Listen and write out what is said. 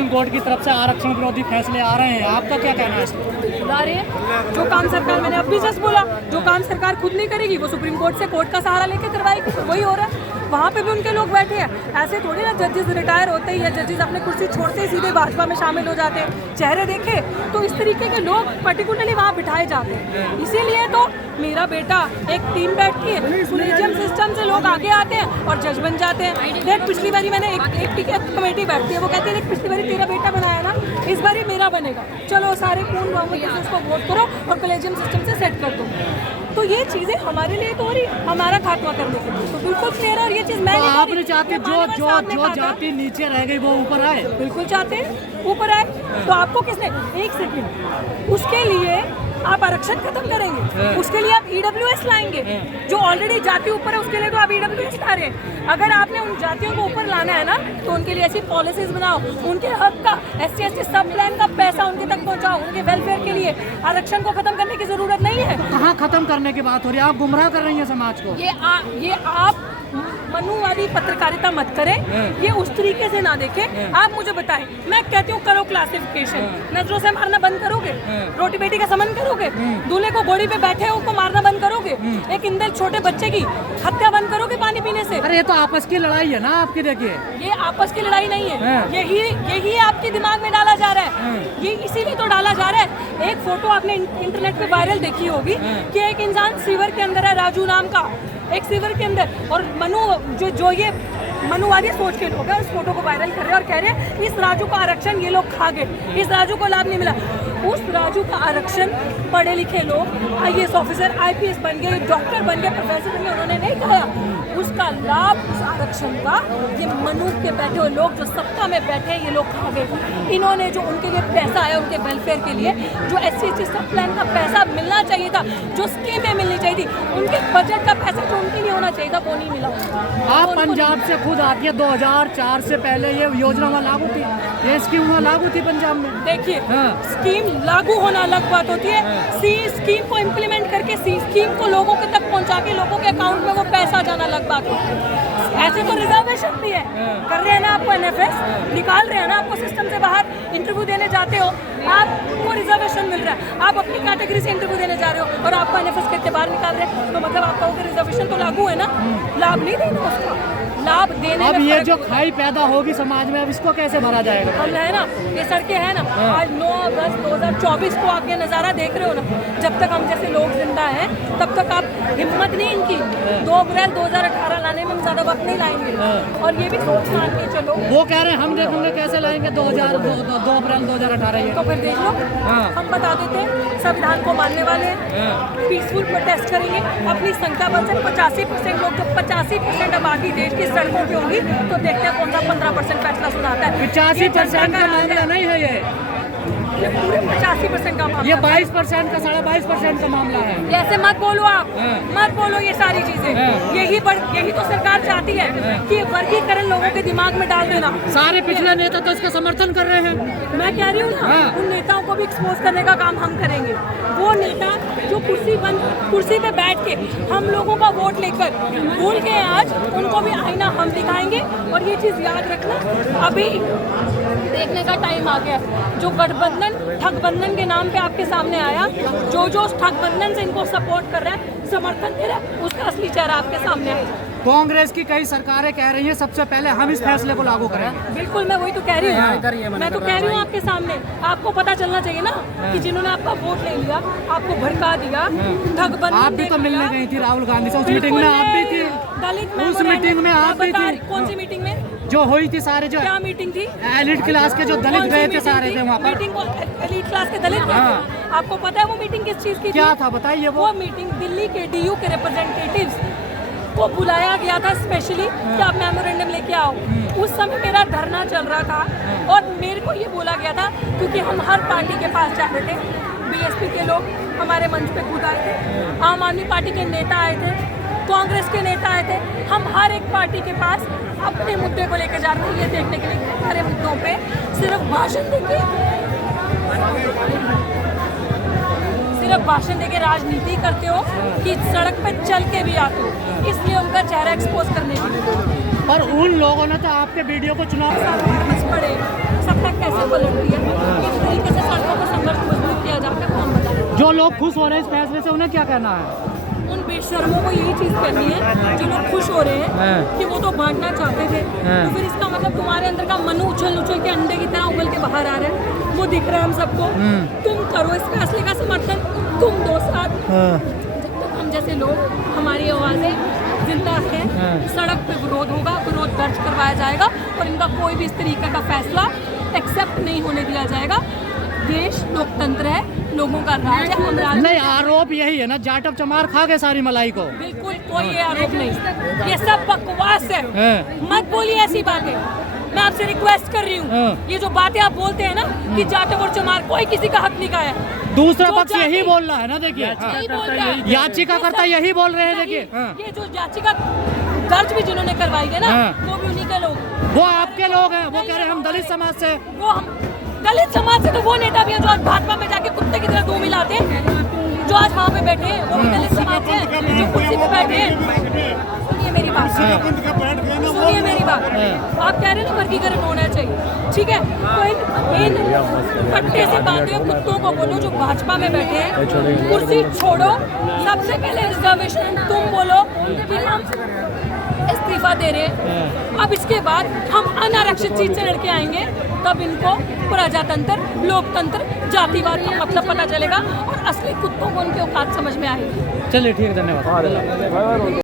Supreme court की तरफ से आरक्षण विरोधी फैसले आ रहे हैं, आपका क्या कहना है? आ रहे हैं जो काम सरकार, मैंने अभी जस्ट बोला, जो काम सरकार खुद नहीं करेगी वो सुप्रीम कोर्ट से कोर्ट का सहारा लेके करवाएगी, तो वही हो रहा है। वहाँ पे भी उनके लोग बैठे हैं। ऐसे थोड़ी ना जजेस रिटायर होते ही या जजेस अपने कुर्सी छोड़ते ही सीधे भाजपा में शामिल हो जाते हैं। चेहरे देखे तो इस तरीके के लोग पर्टिकुलरली वहाँ बिठाए जाते हैं। इसीलिए तो मेरा बेटा एक टीम बैठती है, कोलेजियम सिस्टम से लोग आगे आते हैं और जज बन जाते हैं। देख पिछली बारी मैंने एक कमेटी बैठती है, वो कहती है पिछली बारी तेरा बेटा बनाया ना, इस बारी मेरा बनेगा, चलो सारे पूर्ण बहुमत से उसको वोट करो और कोलेजियम सिस्टम से सेट कर दो। तो ये चीज़ें हमारे लिए तो हो रही, हमारा खात्मा करने के लिए तो बिल्कुल क्लियर है। और ये चीज़ मैं तो आपने चाहते जो जाति नीचे रह गई वो ऊपर आए, बिल्कुल चाहते हैं ऊपर आए। तो आपको किसने, एक सेकंड, उसके लिए आप आरक्षण खत्म करेंगे, उसके लिए आप EWS लाएंगे, जो ऑलरेडी जाति ऊपर है उसके लिए तो आप EWS ला रहे हैं। अगर आपने उन जातियों को ऊपर लाना है ना तो उनके लिए ऐसी पॉलिसीज बनाओ, उनके हक का SC/ST सब प्लान का पैसा उनके तक पहुंचाओ, उनके वेलफेयर के लिए। आरक्षण को खत्म करने की जरूरत नहीं है। कहाँ खत्म करने की बात हो रही है? आप गुमराह कर रही हैं समाज को। ये आप मनुवादी पत्रकारिता मत करें, ये उस तरीके से ना देखें। आप मुझे बताएं, मैं कहती हूँ करो क्लासिफिकेशन, नजरों से मारना बंद करोगे, रोटी बेटी का संबंध करोगे, दूल्हे को घोड़ी पे बैठे हो को मारना बंद करोगे, एक इंदल छोटे बच्चे की हत्या बंद करोगे पानी पीने से। अरे ये तो आपस की लड़ाई है ना आपकी। देखिए ये आपस की लड़ाई नहीं है, यही आपके दिमाग में डाला जा रहा है। ये इसीलिए तो डाला जा रहा है। एक फोटो आपने इंटरनेट पे वायरल देखी होगी कि एक इंसान सीवर के अंदर है, राजू नाम का, एक सीवर के अंदर, और जो ये मनुवादी सोच के लोग हैं उस फोटो को वायरल कर रहे हैं और कह रहे हैं इस राजू का आरक्षण ये लोग खा गए, इस राजू को लाभ नहीं मिला। उस राजू का आरक्षण पढ़े लिखे लोग IAS ऑफिसर, IPS बन गए, डॉक्टर बन गए, प्रोफेसर बन गए, उन्होंने नहीं खाया। उसका लाभ, उस आरक्षण का ये मनु के बैठे हुए लोग जो सत्ता में बैठे हैं ये लोग खा गए। इन्होंने जो उनके लिए पैसा आया उनके वेलफेयर के लिए, जो SC/ST सब प्लान का पैसा मिलना चाहिए था, जो स्कीमें मिलनी चाहिए थी, उनके बजट का पैसा जो उनके लिए होना चाहिए था वो नहीं मिला। आप पंजाब से खुद आती है, 2004 से पहले ये योजना वहाँ लागू थी, ये स्कीम वहाँ लागू थी पंजाब में। देखिए स्कीम लागू होना अलग बात होती है, स्कीम को इम्प्लीमेंट करके स्कीम को लोगों के तक पहुँचा के लोगों के अकाउंट में वो पैसा जाना अलग बात होती है। ऐसे तो रिजर्वेशन भी है, कर रहे हैं ना आपको NFS, निकाल रहे हैं ना आपको सिस्टम से बाहर। इंटरव्यू देने जाते हो आपको रिजर्वेशन मिल रहा है, आप अपनी कैटेगरी से इंटरव्यू देने जा रहे हो और आपको NFS करके बाहर निकाल रहे हैं, तो मतलब आपका रिजर्वेशन तो लागू है ना, लाभ नहीं देना उसका, लाभ देने। अब ये जो खाई पैदा होगी समाज में, अब इसको कैसे भरा जाएगा? हल है ना, ये सड़कें हैं ना। आज 9 अगस्त 2024 को आप ये नज़ारा देख रहे हो ना, जब तक हम जैसे लोग जिंदा हैं तब तक आप हिम्मत नहीं इनकी 2 अप्रैल 2018 लाने में ज़्यादा वक्त नहीं लाएंगे। और ये भी सोच मान के चलो, वो कह रहे हैं हम देखोगे कैसे लाएंगे 2 अप्रैल 2018। तो फिर देख लो, हम बता देते हैं संविधान को मानने वाले हैं, पीसफुल प्रोटेस्ट करेंगे, अपनी संख्या बल से 85% लोग, जब 85% आबादी देश की सड़कों पे होगी तो देखते हैं कौन सा 15% फैसला सुनाता है। 85% का मामला नहीं है ये पूरे 85% का मामला, ये 22% का 22.5% का मामला है। ऐसे मत बोलो आप, मत बोलो ये सारी चीजें। यही तो सरकार चाहती है कि वर्गीकरण लोगों के दिमाग में डाल देना। सारे पिछले नेता तो इसका समर्थन कर रहे हैं। मैं कह रही हूँ ना, उन नेताओं को भी एक्सपोज करने का काम हम करेंगे। वो नेता जो कुर्सी पे बैठ के हम लोगों का वोट लेकर भूल गए आज, उनको भी आईना हम दिखाएंगे। और ये चीज़ याद रखना, अभी देखने का टाइम आ गया, जो गठबंधन ठगबंधन के नाम पे आपके सामने आया, जो उस ठगबंधन से इनको सपोर्ट कर रहा है, समर्थन दे रहा है, उसका असली चेहरा आपके सामने आएगा। कांग्रेस की कई सरकारें कह रही हैं सबसे पहले हम इस फैसले को लागू करें। बिल्कुल, मैं वही तो कह रही हूँ, मैं तो कह रही हूँ आपके सामने। आपको पता चलना चाहिए ना कि जिन्होंने आपका वोट ले लिया, आपको भड़का दिया, ठगबंधन। आप भी तो मिलने गई थी राहुल गांधी से, उस मीटिंग में आप भी थी, दलित उस मीटिंग में आप भी थी। कौन सी मीटिंग में जो हुई थी? सारे जो क्या मीटिंग थी? एलिट क्लास के जो दलित गए थे सारे थे वहाँ पर। मीटिंग को एलिट क्लास के दलित गए थे। आपको पता है वो मीटिंग किस चीज़ की? क्या था बताइए? वो मीटिंग दिल्ली के DU के रिप्रेजेंटेटिव्स को बुलाया गया था स्पेशली कि आप मेमोरेंडम लेके आओ। उस समय मेरा धरना चल रहा था और मेरे को ये बोला गया था, क्योंकि हम हर पार्टी के पास जा रहे थे। BSP के लोग हमारे मंच पे खुद आए थे, आम आदमी पार्टी के नेता आए थे, कांग्रेस के नेता आए थे। हम हर एक पार्टी के पास अपने मुद्दे को लेकर जा रहे थे, ये देखने के लिए हमारे मुद्दों पे सिर्फ भाषण देके राजनीति करते हो कि सड़क पे चल के भी आते हो, इसलिए उनका चेहरा एक्सपोज करने के लिए। पर उन लोगों ने तो आपके वीडियो को चुनाव पड़े सब तक कैसे पलटती है। किस तरीके से सड़कों पर संघर्ष मजबूत किया जाता है कौन बताए। जो लोग खुश हो रहे हैं इस फैसले से, उन्हें क्या कहना है? उन बेशर्मों को यही चीज करनी है जो लोग खुश हो रहे हैं कि वो तो बांटना चाहते थे, तो फिर इसका मतलब तुम्हारे अंदर का मनु उछल के अंडे की तरह उबल के बाहर आ रहा है, वो दिख रहा है हम सबको। तुम करो इस फैसले का समर्थन, तुम दो साथ। जब तक हम जैसे लोग, हमारी आवाजें जिंदा है, सड़क पे विरोध होगा, विरोध दर्ज करवाया जाएगा और इनका कोई भी इस तरीके का फैसला एक्सेप्ट नहीं होने दिया जाएगा। देश लोकतंत्र है, लोगों का राज है, हम राज। नहीं, आरोप यही है ना, जाटव चमार खा गए सारी मलाई को। बिल्कुल कोई ये आरोप नहीं, ये सब बकवास है। मत बोलिए ऐसी बातें, मैं आपसे रिक्वेस्ट कर रही हूँ। ये जो बातें आप बोलते हैं ना कि जाटव और चमार, कोई किसी का हक नहीं खाया। दूसरा पक्ष यही बोल रहा है ना, देखिए याचिकाकर्ता ये यही बोल रहे हैं। देखिए ये जो याचिका दर्ज भी जिन्होंने करवाई है ना, वो भी उन्हीं के लोग, वो आपके लोग हैं। वो कह रहे हैं हम दलित समाज से। वो हम दलित समाज से, तो वो नेता भी है जो आज भाजपा में जाके कुत्ते की तरह दो मिलाते हैं, जो आज वहाँ पे बैठे हैं, वो भी दलित समाज से हैं, जो कुर्सी पे बैठे हैं। सुनिए मेरी बात, सुनिए मेरी बात। आप कह रहे हैं ना वर्गीकरण होना चाहिए, ठीक है, तो इन पट्टे से बांधे हुए कुत्तों को बोलो जो भाजपा में बैठे हैं, कुर्सी छोड़ो। सबसे पहले रिजर्वेशन तुम बोलो कि हम इस्तीफा दे रहे हैं, अब इसके बाद हम अनारक्षित सीट से लड़के आएंगे, तब इनको प्रजातंत्र, लोकतंत्र, जातिवाद का मतलब पता चलेगा और असली कुत्तों को उनके औकात समझ में आएगी। चलिए ठीक है, धन्यवाद।